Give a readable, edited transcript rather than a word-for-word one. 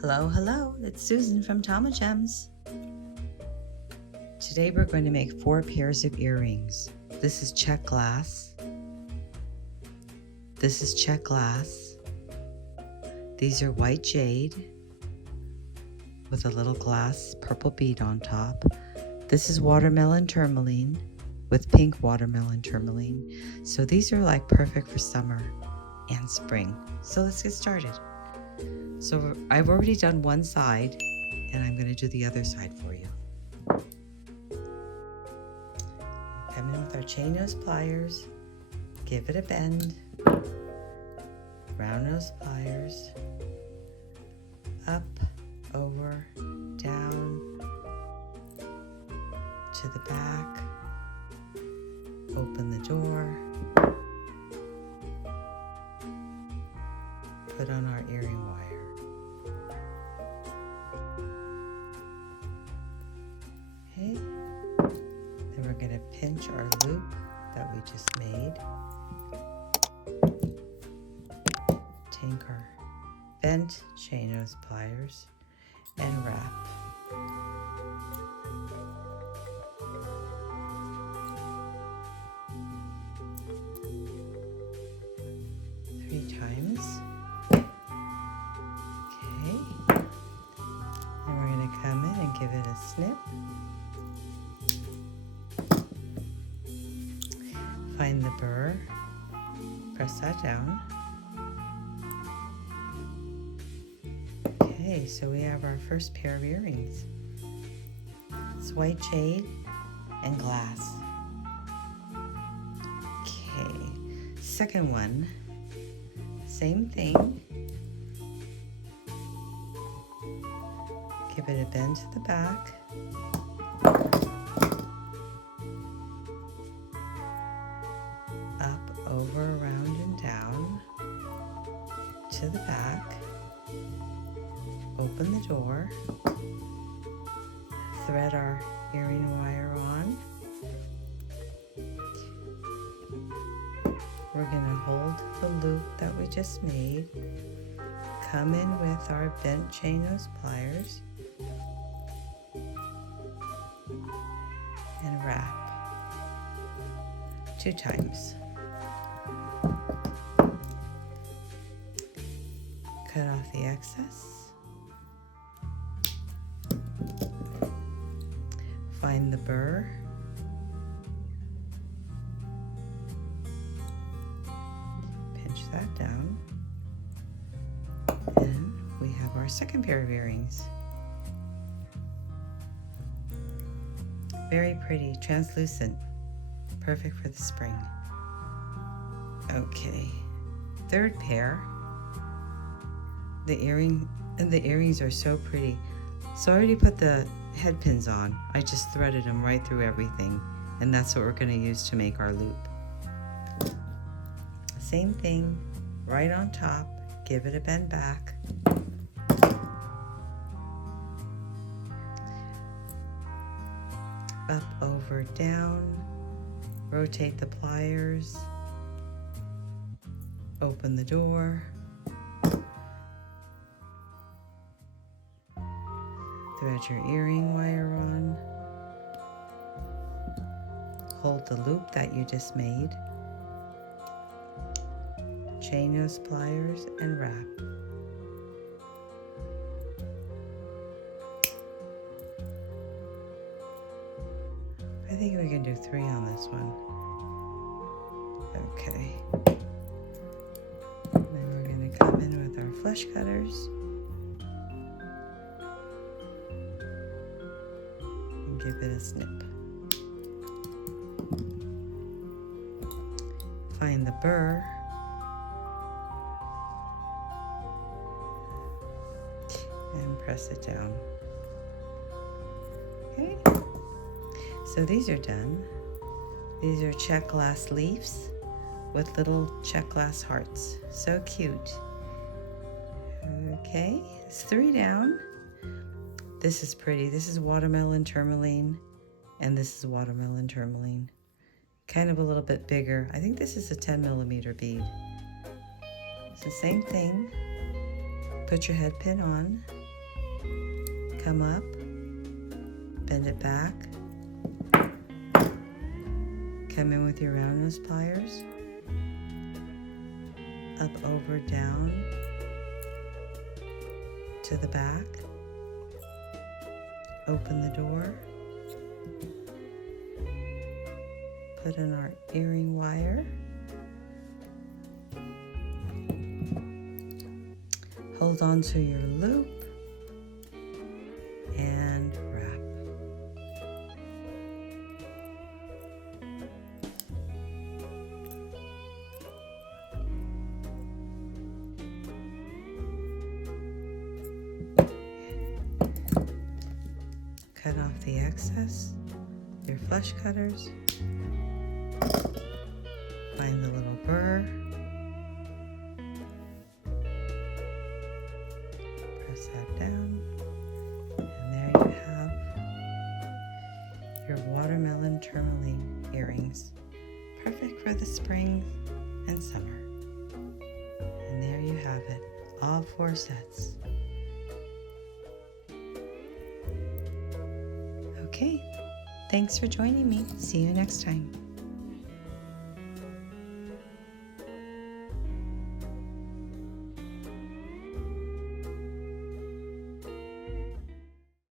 Hello, it's Susan from Tama Gems. Today we're going to make 4 pairs of earrings. This is Czech glass. This is Czech glass. These are white jade with a little glass purple bead on top. This is watermelon tourmaline with pink watermelon tourmaline. So these are like perfect for summer and spring. So let's get started. So I've already done one side and I'm going to do the other side for you. Come in with our chain nose pliers, give it a bend, round nose pliers, up, over, down, to the back, open the door, put on our earring wire. Okay, then we're going to pinch our loop that we just made. Take our bent chain nose pliers and wrap. Three times. Okay. Then we're going to come in and give it a snip. Find the burr, press that down. Okay, so we have our first pair of earrings. It's white jade and glass. Okay, second one, same thing. Give it a bend to the back. Up, over, around, and down to the back. Open the door. Thread our earring wire on. We're going to hold the loop that we just made. Come in with our bent chain nose pliers and wrap 2 times. Cut off the excess. Find the burr. Pinch that down. And we have our second pair of earrings. Very pretty, translucent, perfect for the spring. Okay, third pair. The earrings are so pretty. So I already put the head pins on. I just threaded them right through everything, and that's what we're going to use to make our loop. Same thing, right on top, give it a bend back. Up, over, down, rotate the pliers, open the door, thread your earring wire on, hold the loop that you just made, chain nose pliers, and wrap. I think we can do 3 on this one. Okay. Then we're going to come in with our flush cutters. Give it a snip. Find the burr. And press it down. Okay. So these are done. These are Czech glass leaves with little Czech glass hearts. So cute. Okay, it's 3 down. This is pretty. This is watermelon tourmaline, and this is watermelon tourmaline. Kind of a little bit bigger. I think this is a 10mm bead. It's the same thing. Put your head pin on. come up, bend it back, come in with your round nose pliers, up, over, down, to the back, open the door, put in our earring wire, hold on to your loop, and wrap. Cut off the excess, your flush cutters, find the little burr, press that down, and there you have your watermelon tourmaline earrings, perfect for the spring and summer. And there you have it, all 4 sets. Okay, thanks for joining me. See you next time.